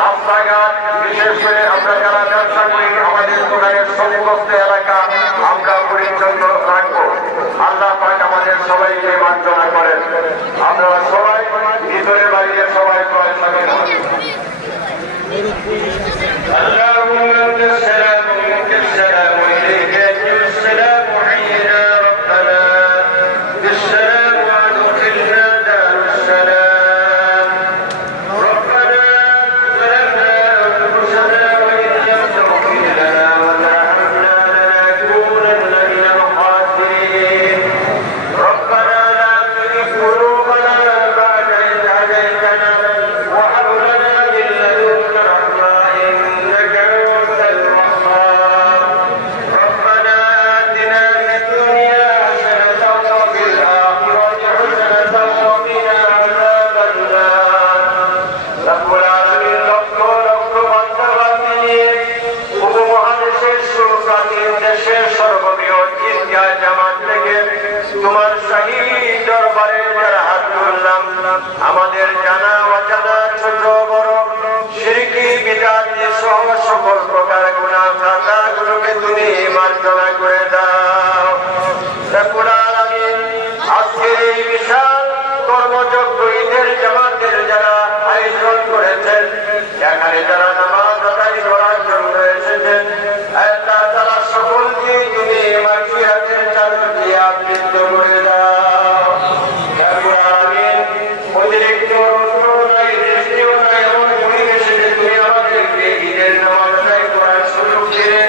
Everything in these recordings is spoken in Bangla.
রাস্তাঘাট, বিশেষ করে আমরা যারা ব্যবসা করি আমাদের দোকানের সমস্ত এলাকা আমরা পরিচ্ছন্ন রাখবো। আল্লাহ পাক আমাদের সবাইকে মার্জনা করেন। আমরা সবাই ভিতরে বাইরে সবাই পয়সা তোমার শাহী দরবারে যারা হাত তুললাম, আমাদের জানা অজানা ছোট বড় শিরকি বিদআতি সহ সকল প্রকার গুনাহ খাতাগুলোকে তুমি মার্জনা করে দাও। রব্বুল আলামিন, আজকের এই বিশাল কর্মযজ্ঞ ঈদের জামাতের যারা আয়োজন করেছেন, এখানে যারা নামাজ আদায় করার জন্য এসেছেন, আল্লাহ তাআলা সকলকে তুমি মাগফিরাতের চাদর দিয়ে আবৃত করে দাও। রব্বুল আলামিন, অতিরিক্ত রৌদ্র নাই, বৃষ্টিও নাই, এমন পরিবেশে তুমি আমাদেরকে ঈদের নামাজ আদায় করার সুযোগ দিলে,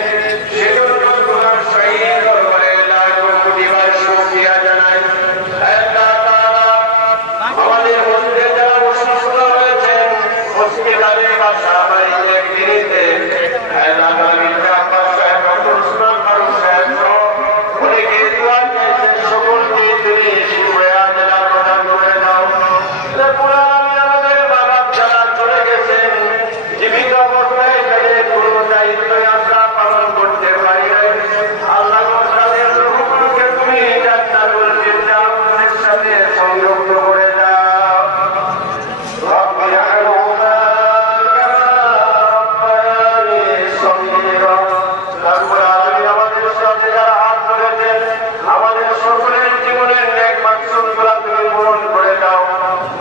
সেজন্য তোমার শাহী দরবারে লাখ কোটি বার শুকরিয়া জানাই। আল্লাহ তাআলা, আমাদের মধ্যে যারা অসুস্থ রয়েছেন, হসপিটালে বাসা বাড়িতে গৃহে, আল্লাহ আমিন জাফর সাহেব, ডক্টর উসমান ফারুক সাহেব সহ অনেকে দোয়া চাইছেন, সকলকে তুমি শিফায়ে আজলা প্রদান করে দাও। রব্বুল আলামিন, আমাদের বাবা যারা চলে গেছেন, জীবিত অবস্থায় তাদের কোনো দায়িত্ব আমরা পালন করতে পারি নাই, আল্লাহ তাদের রূহগুলোকে তুমি জান্নাতুল ফিরদাউসের সাথে সংযুক্ত করে দাও। রব্বিল আরহামহুমা কামা রাব্বায়ানি সগীরা। রব্বুল আলামিন, আমাদের সাথে যারা হাত ধরেছেন, আমাদের সকলের জীবনের নেক মাকসুদগুলো তুমি পূরণ করে দাও।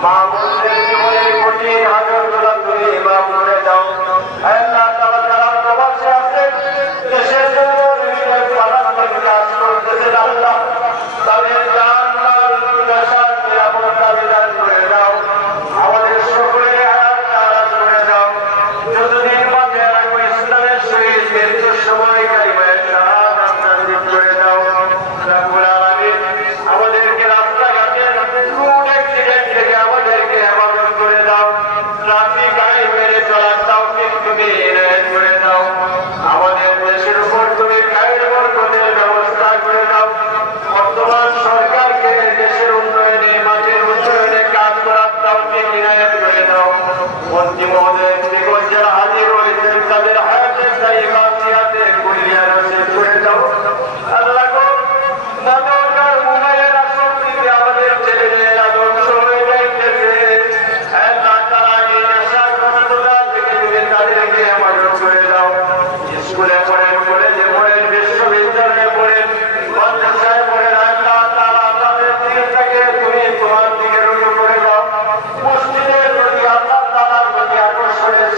মা বোনদের জীবনের কঠিন হাজতগুলো তুমি মাফ করে দাও। আল্লাহ তাআলা, যারা প্রবাসে আছেন, দেশের জন্য বিভিন্ন পালান্তিক কাজ করতেছেন, আল্লাহ তাদের জান মাল বিনাশার নিরাপত্তা বিধান করে দাও। আমাদের সকলের হায়াত দারাজ করে দাও। যতদিন বাঁচে রাখো, ইসলামের শহীদ দীর্ঘ সময় কালিমায়ে শাহাদাত নসিব করে দাও। রব্বুল আলামিন, আমাদেরকে রাস্তাঘাটে রোড অ্যাক্সিডেন্ট থেকে আমাদেরকে হেফাজত করে দাও। ট্রাফিক আইন মেনে চলার তৌফিক তুমি ইনায়েত করে দাও। আমাদের দেশের উপর তুমি খায়ের বরকতের ব্যবস্থা করে দাও। বর্তমান সরকারকে দেশের উন্নয়নে, মাঝের উন্নয়নে কাজ করার তৌফিক ইনায়েত করে দাও। মন্ত্রী মহোদয়, নিকট যারা হাজির হয়েছেন, তাদের হায়াতে তাইয়্যিবা সিহাতে কুল্লিয়া নসিব করে দাও। আল্লাহ গো, নাটক মোবাইলের আসক্তিতে আমাদের ছেলেমেয়েরা ধ্বংস হয়ে যাইতেছে। আল্লাহ তাআলা, এই নেশার প্রবণতা থেকে তুমি তাদেরকে হেফাজত করে দাও। স্কুলে পড়েন, কলেজে পড়েন, বিশ্ববিদ্যালয়ে পড়েন, মাদ্রাসায় পড়েন, আল্লাহ তাআলা তাদের দিলটাকে তুমি তোমার দিকে রুজু করে দাও। মসজিদের প্রতি, আল্লাহ তাআলার প্রতি আকর্ষণের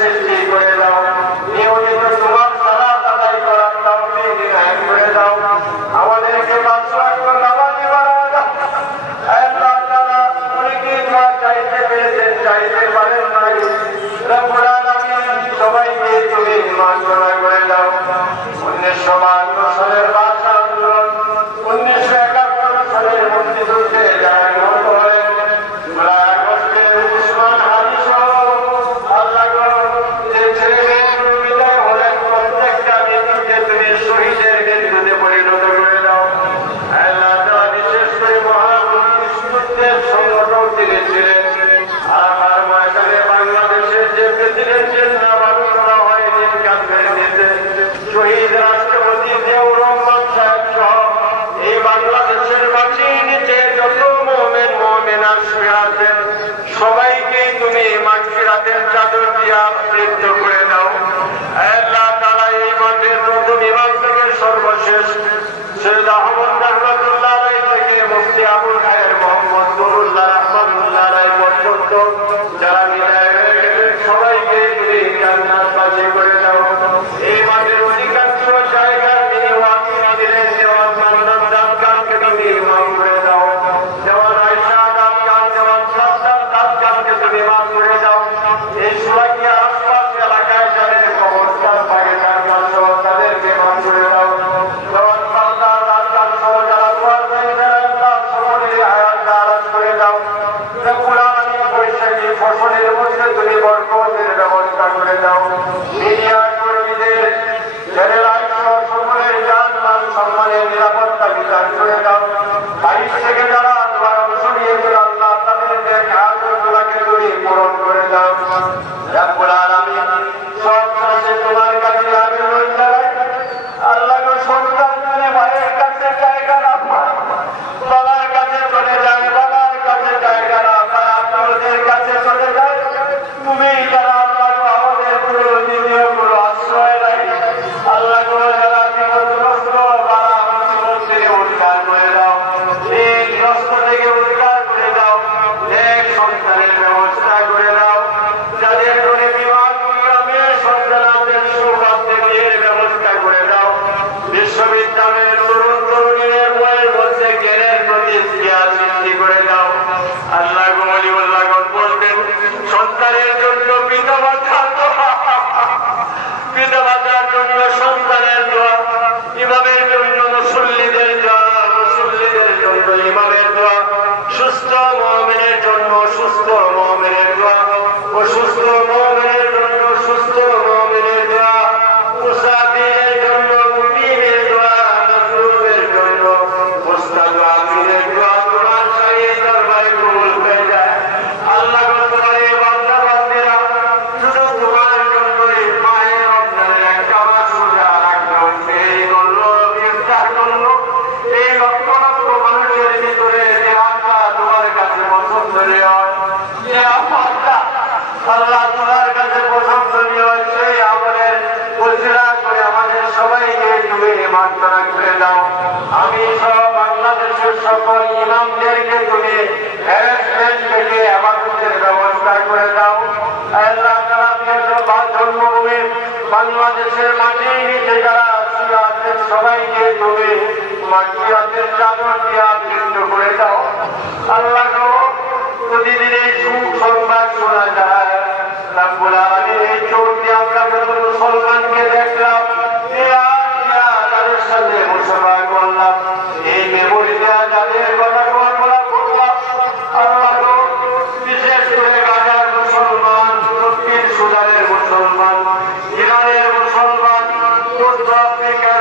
বাংলাদেশের মাটির নিচে যারা শুয়ে আছেন সবাইকে তুমি মাটিয়াতের চাদর দিয়ে আবৃত করে দাও। আল্লাহ গো, প্রতিদিন এই সুখ সংবাদ শোনা যায়, রাব্বুল আলামিন এই চোখ দিয়ে আমরা যত মুসলমানকে দেখলাম, তাদের সাথে মুসলমান করলাম, এই মেমোরি দেওয়া যাদের কথা কল্পনা করলাম, আল্লাহ গো, বিশেষ করে গাজার মুসলমান, দক্ষিণ সুদানের মুসলমান, ইরানের মুসলমান, মধ্য আফ্রিকা